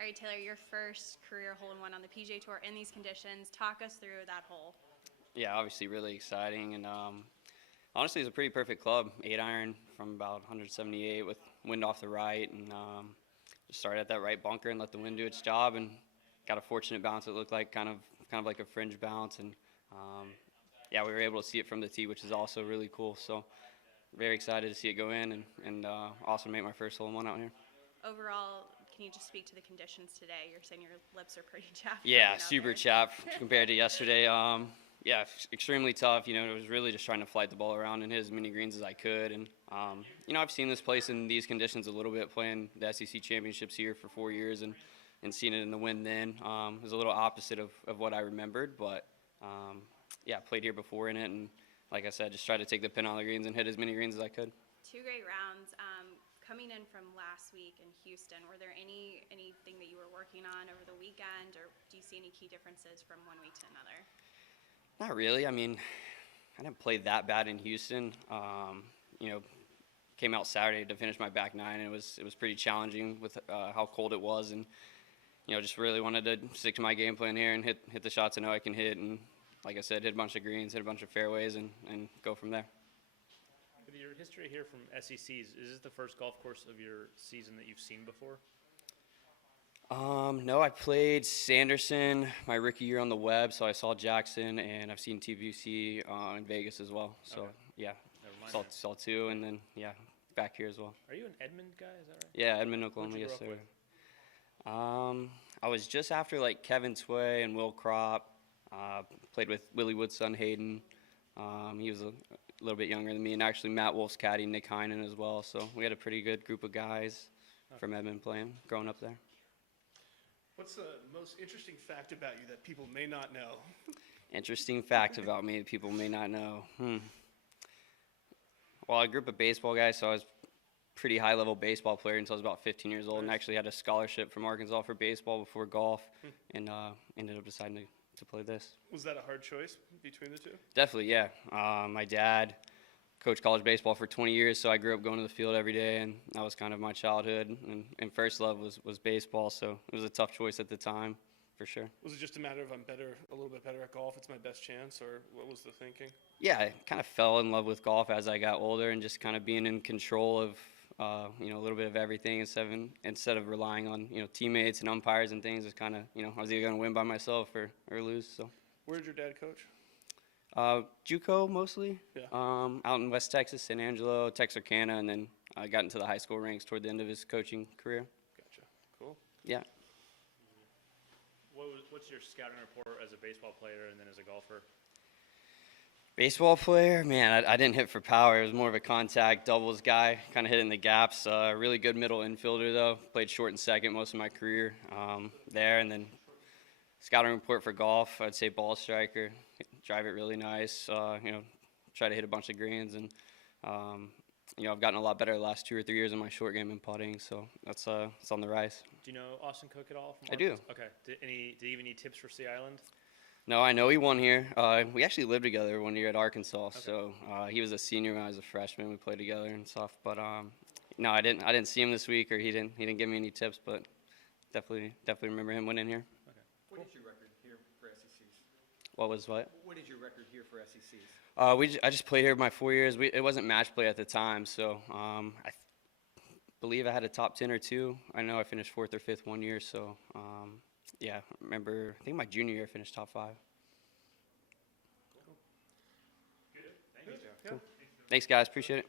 All right, Taylor, your first career hole-in-one on the PGA Tour in these conditions. Talk us through that hole. Yeah, obviously really exciting, and honestly, it's a pretty perfect club. 8-iron from about 178 with wind off the right, and just started at that right bunker and let the wind do its job, and got a fortunate bounce. It looked like kind of like a fringe bounce, and yeah, we were able to see it from the tee, which is also really cool. So very excited to see it go in, and also make my first hole-in-one out here. Overall, can you just speak to the conditions today? You're saying your lips are pretty chapped. Yeah, super chapped compared to yesterday. Yeah, extremely tough. You know, it was really just trying to flight the ball around and hit as many greens as I could. And, you know, I've seen this place in these conditions a little bit, playing the SEC championships here for 4 years and seeing it in the wind then. It was a little opposite of what I remembered, but, yeah, played here before in it. And, like I said, just tried to take the pin on the greens and hit as many greens as I could. 2 great rounds. Coming in from last week in Houston, were there anything that you were working on over the weekend, or do you see any key differences from one week to another? Not really. I mean, I didn't play that bad in Houston. You know, came out Saturday to finish my back nine, and it was pretty challenging with how cold it was, and you know, just really wanted to stick to my game plan here and hit the shots I know I can hit, and like I said, hit a bunch of greens, hit a bunch of fairways, and go from there. With your history here from SECs, is this the first golf course of your season that you've seen before? No, I played Sanderson my rookie year on the web, so I saw Jackson, and I've seen TBC in Vegas as well. So okay. Yeah, saw 2, and then yeah, back here as well. Are you an Edmond guy? Is that right? Yeah, Edmond, Oklahoma, yes sir. I was just after like Kevin Tway and Will Kropp. Played with Willie Wood's son Hayden. He was a little bit younger than me, and actually Matt Wolf's caddy, Nick Heinen, as well. So we had a pretty good group of guys from Edmond playing, growing up there. What's the most interesting fact about you that people may not know? Interesting fact about me that people may not know. Well, I grew up a baseball guy, so I was a pretty high-level baseball player until I was about 15 years old, and actually had a scholarship from Arkansas for baseball before golf, and ended up deciding to play this. Was that a hard choice between the two? Definitely, yeah. My dad coached college baseball for 20 years, so I grew up going to the field every day, and that was kind of my childhood. And first love was baseball, so it was a tough choice at the time, for sure. Was it just a matter of I'm a little bit better at golf, it's my best chance, or what was the thinking? Yeah, I kind of fell in love with golf as I got older, and just kind of being in control of you know, a little bit of everything instead of relying on, you know, teammates and umpires and things. It's kind of, you know, I was either going to win by myself or lose. So. Where did your dad coach? JUCO mostly. Yeah. Out in West Texas, San Angelo, Texarkana, and then I got into the high school ranks toward the end of his coaching career. Gotcha. Cool. Yeah. What's your scouting report as a baseball player and then as a golfer? Baseball player, man, I didn't hit for power. It was more of a contact doubles guy, kind of hitting the gaps. Really good middle infielder, though. Played short and second most of my career there. And then scouting report for golf, I'd say ball striker, drive it really nice. You know, try to hit a bunch of greens. And, you know, I've gotten a lot better the last 2 or 3 years in my short game and putting, so it's on the rise. Do you know Austin Cook at all? I do. Okay. Did he even need tips for Sea Island? No, I know he won here. We actually lived together 1 year at Arkansas, okay. So he was a senior when I was a freshman. We played together and stuff. But no, I didn't see him this week, or he didn't give me any tips. But definitely remember him winning here. Okay. What is your record here for SECs? What was what? What is your record here for SECs? I just played here my 4 years. It wasn't match play at the time, so I believe I had a top 10 or 2. I know I finished 4th or 5th 1 year, so. Yeah, I think my junior year I finished top 5. Cool. Good. Thank you. Cool. Thanks, guys. Appreciate it.